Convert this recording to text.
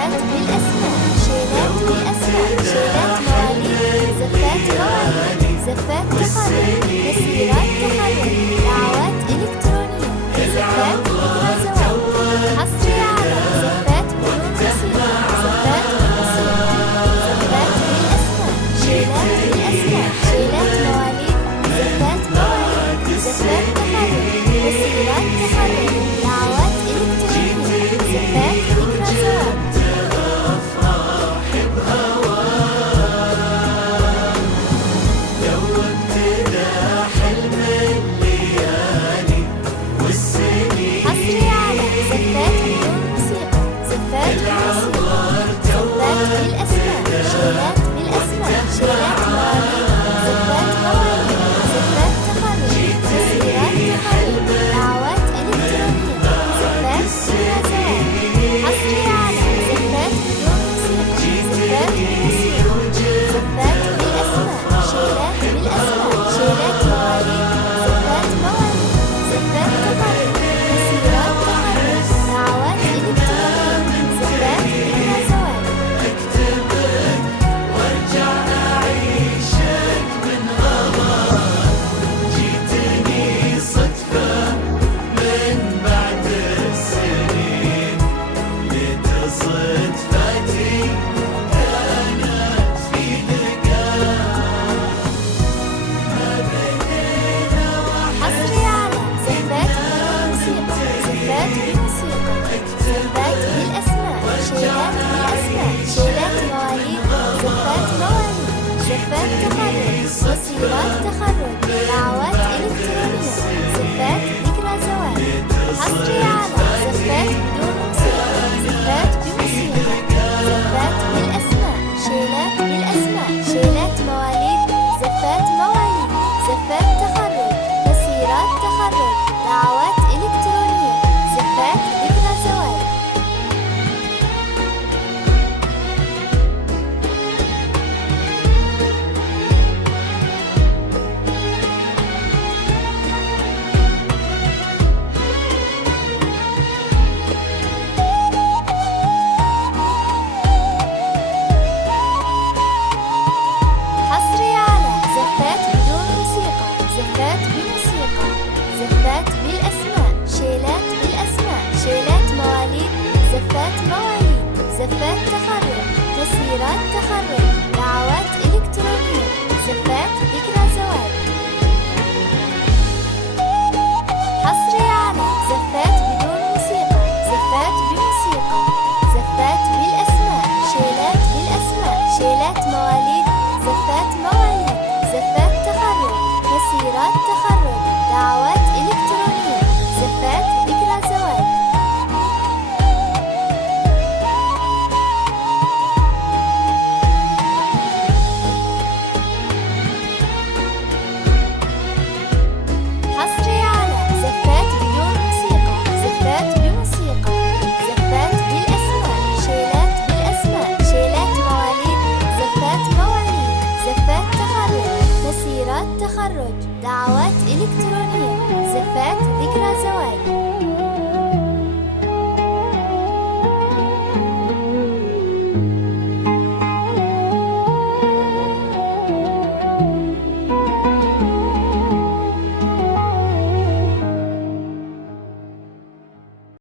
زفات بالأسماء، شيلات بالأسماء، شيلات مواليد، زفات مواليد، زفات تخرج، تسجيلات تخرج، دعوات إلكترونية، زفات ذكرى زواج، حصري على زفات بدون موسيقى، زفات بموسيقى، زفات بالأسماء، شيلات بالأسماء، شيلات مواليد، زفات مواليد، زفات تخرج، تسجيلات تخرج، دعوات إلكترونية، زفات ذكرى زواج. حصري على زفات بدون موسيقى، زفات بموسيقى، زفات بالأسماء، شيلات بالأسماء، شيلات مواليد، زفات مواليد، زفات تخرج، تسجيلات تخرج، دعوات إلكترونية، زفات ذكرى زواج. حصري على زفات بدون موسيقى، زفات بموسيقى، زفات بالأسماء، شيلات بالأسماء، شيلات مواليد، زفات مواليد، زفات تخرج، تسجيلات تخرج، دعوات إلكترونية، زفات ذكرى زواج. حصري على زفات بدون موسيقى، زفات بموسيقى، زفات بالأسماء، شيلات بالأسماء، شيلات مواليد، زفات مواليد، زفات تخرج، تسجيلات تخرج، دعوات إلكترونية، زفات ذكرى زواج. حصري على زفات بدون موسيقى، زفات بموسيقى، زفات بالأسماء، شيلات بالأسماء، شيلات مواليد، زفات مواليد، زفات تخرج، تسجيلات تخرج، دعوات إلكترونية، زفات ذكرى زواج. حصري على زفات بدون موسيقى، زفات بموسيقى، زفات بالأسماء، شيلات بالأسماء، شيلات مواليد، زفات مواليد، زفات تخرج، تسجيلات تخرج، دعوات إلكترونية، زفات ذكرى زواج. حصري على زفات بدون موسيقى، زفات بموسيقى، زفات بالأسماء، شيلات بالأسماء، شيلات مواليد، زفات مواليد، زفات تخرج، تسجيلات تخرج، دعوات إلكترونية، زفات ذكرى زواج. حصري على زفات بدون موسيقى، زفات بموسيقى، زفات بالأسماء، شيلات بالأسماء، شيلات مواليد، زفات مواليد، زفات تخرج، تسجيلات تخرج، دعوات إلكترونية، زفات ذكرى زواج.